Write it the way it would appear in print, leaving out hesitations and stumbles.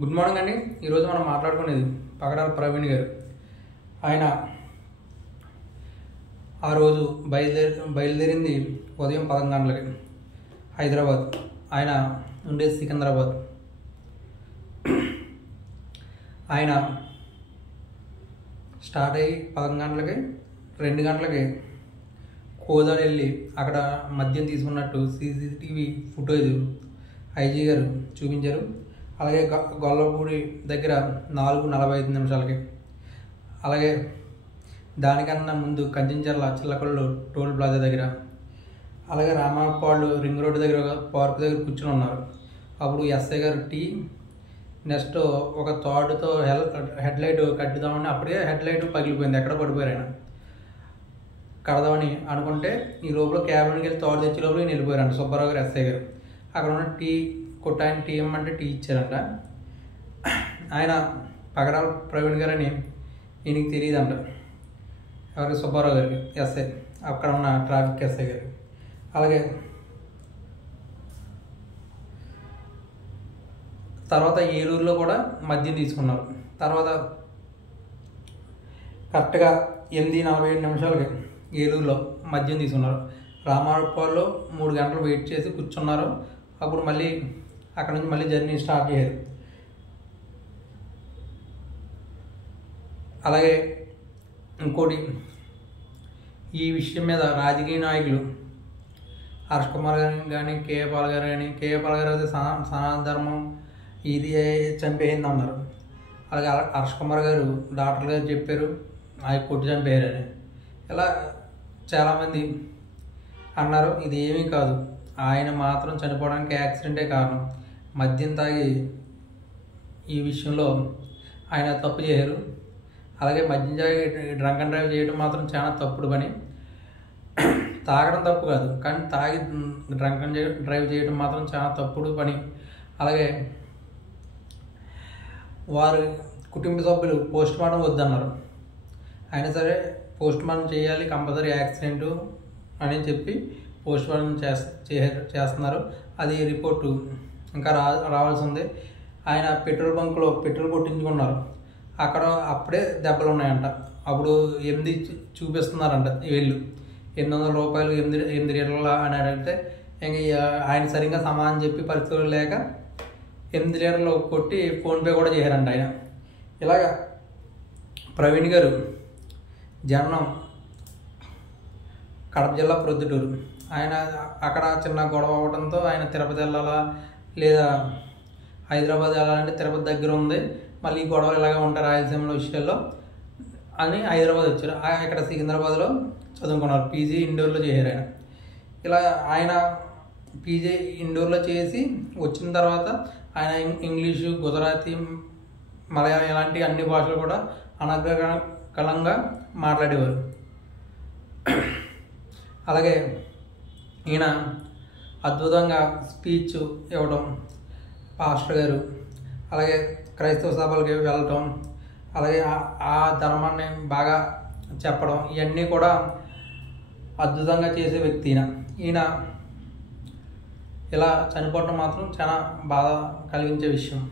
Good morning అండి. ఈరోజు మనం మాట్లాడుకునేది పగడాల ప్రవీణ్ గారు. ఆయన ఆ రోజు బయలుదేరింది ఉదయం 11 గంటలకి హైదరాబాద్. ఆయన ఉండేది సికింద్రాబాద్. ఆయన స్టార్ట్ అయ్యి 11 గంటలకి 2 గంటలకి కోదాడ వెళ్ళి అక్కడ మద్యం తీసుకున్నట్టు సీసీటీవీ ఫుటేజ్ ఐజీ గారు చూపించారు. అలాగే గొల్లపూడి దగ్గర 4:45 అలాగే దానికన్నా ముందు కంచెంచర్ల చిల్లకల్లు టోల్ ప్లాజా దగ్గర, అలాగే రామాపాళ్ళు రింగ్ రోడ్డు దగ్గర పార్క్ దగ్గర కూర్చొని ఉన్నారు. అప్పుడు ఎస్ఐ గారు నెక్స్ట్ ఒక తాడుతో హెడ్ లైట్ కట్టుదామని, అప్పుడే హెడ్ లైట్ పగిలిపోయింది, ఎక్కడ పడిపోయారు. ఆయన కడదామని అనుకుంటే ఈ లోపల క్యాబిన్కి వెళ్ళి తాడు తెచ్చే లోపల ఈయన వెళ్ళిపోయారంట. సుబ్బారావు గారు ఎస్ఐ గారు అక్కడ ఉన్న కొట్టాయన టీ ఇమ్మంటే టీ ఇచ్చారంట. ఆయన పగడాల ప్రవీణ్ గారు అని ఈయనకి తెలియదంట. ఎవరికి? సుబ్బారావు గారికి, ఎస్ఐ, అక్కడ ఉన్న ట్రాఫిక్ ఎస్ఐ గారికి. అలాగే తర్వాత ఏలూరులో కూడా మద్యం తీసుకున్నారు. తర్వాత కరెక్ట్గా 8:47 ఏలూరులో మద్యం తీసుకున్నారు. రామాపాల్లో 3 గంటలు వెయిట్ చేసి కూర్చున్నారు. అప్పుడు మళ్ళీ అక్కడ నుంచి మళ్ళీ జర్నీ స్టార్ట్ చేశారు. అలాగే ఇంకోటి, ఈ విషయం మీద రాజకీయ నాయకులు హర్ష్ కుమార్ గారు కానీ, కేఏ పాల్ గారు కానీ, కేఏ పాల్ గారు అయితే సనాతన ధర్మం ఇది చంపేయింది అన్నారు. అలాగే హర్ష్ కుమార్ గారు డాక్టర్ గారు చెప్పారు ఆయన కొట్టి చంపేయారని. ఇలా చాలామంది అన్నారు. ఇది ఏమీ కాదు, ఆయన మాత్రం చనిపోవడానికి యాక్సిడెంటే కారణం. మద్యం తాగి ఈ విషయంలో ఆయన తప్పు చేశారు. అలాగే మద్యం తాగి డ్రంక్ అండ్ డ్రైవ్ చేయడం మాత్రం చాలా తప్పుడు పని. తాగడం తప్పు కాదు, కానీ తాగి డ్రంక్ అండ్ డ్రైవ్ చేయడం మాత్రం చాలా తప్పుడు పని. అలాగే వారి కుటుంబ సభ్యులు పోస్ట్ మార్టం వద్దన్నారు. అయినా సరే పోస్ట్ మార్టం చేయాలి కంపల్సరీ యాక్సిడెంటు అని చెప్పి పోస్ట్ మార్టం చేస్తున్నారు. అది రిపోర్టు ఇంకా రావాల్సి ఉంది. ఆయన పెట్రోల్ బంక్లో పెట్రోల్ కొట్టించుకున్నారు. అక్కడ అప్పుడే దెబ్బలు ఉన్నాయంట. అప్పుడు 8 చూపిస్తున్నారంట వేళ్ళు. 800 రూపాయలు 8 లీటర్ల అని అడిగితే ఇంక ఆయన సరిగ్గా సమాధానం చెప్పి పరిస్థితులు లేక 8 లీటర్లు కొట్టి ఫోన్పే కూడా చేశారంట ఆయన. ఇలాగా ప్రవీణ్ గారు జననం కడప జిల్లా ప్రొద్దుటూరు. ఆయన అక్కడ చిన్న గొడవ అవ్వడంతో ఆయన తిరుపతి వెళ్ళాలా లేదా హైదరాబాద్ వెళ్ళాలంటే తిరుపతి దగ్గర ఉంది, మళ్ళీ గొడవలు ఇలాగే ఉంటాయి రాయలసీమలో విషయాల్లో అని హైదరాబాద్ వచ్చారు. ఇక్కడ సికింద్రాబాద్లో చదువుకున్నారు. పీజీ ఇండోర్లో చేశారు ఆయన. ఇలా ఆయన పీజీ ఇండోర్లో చేసి వచ్చిన తర్వాత ఆయన ఇంగ్లీషు, గుజరాతీ, మలయాళం ఇలాంటి అన్ని భాషలు కూడా అనర్గళంగా మాట్లాడేవారు. అలాగే ఈయన అద్భుతంగా స్పీచ్ ఇవ్వడం, పాస్టర్ గారు, అలాగే క్రైస్తవ సభలకి వెళ్ళటం, అలాగే ఆ ధర్మాన్ని బాగా చెప్పడం, ఇవన్నీ కూడా అద్భుతంగా చేసే వ్యక్తి ఈయన ఇలా చనిపోవడం మాత్రం చాలా బాధ కలిగించే విషయం.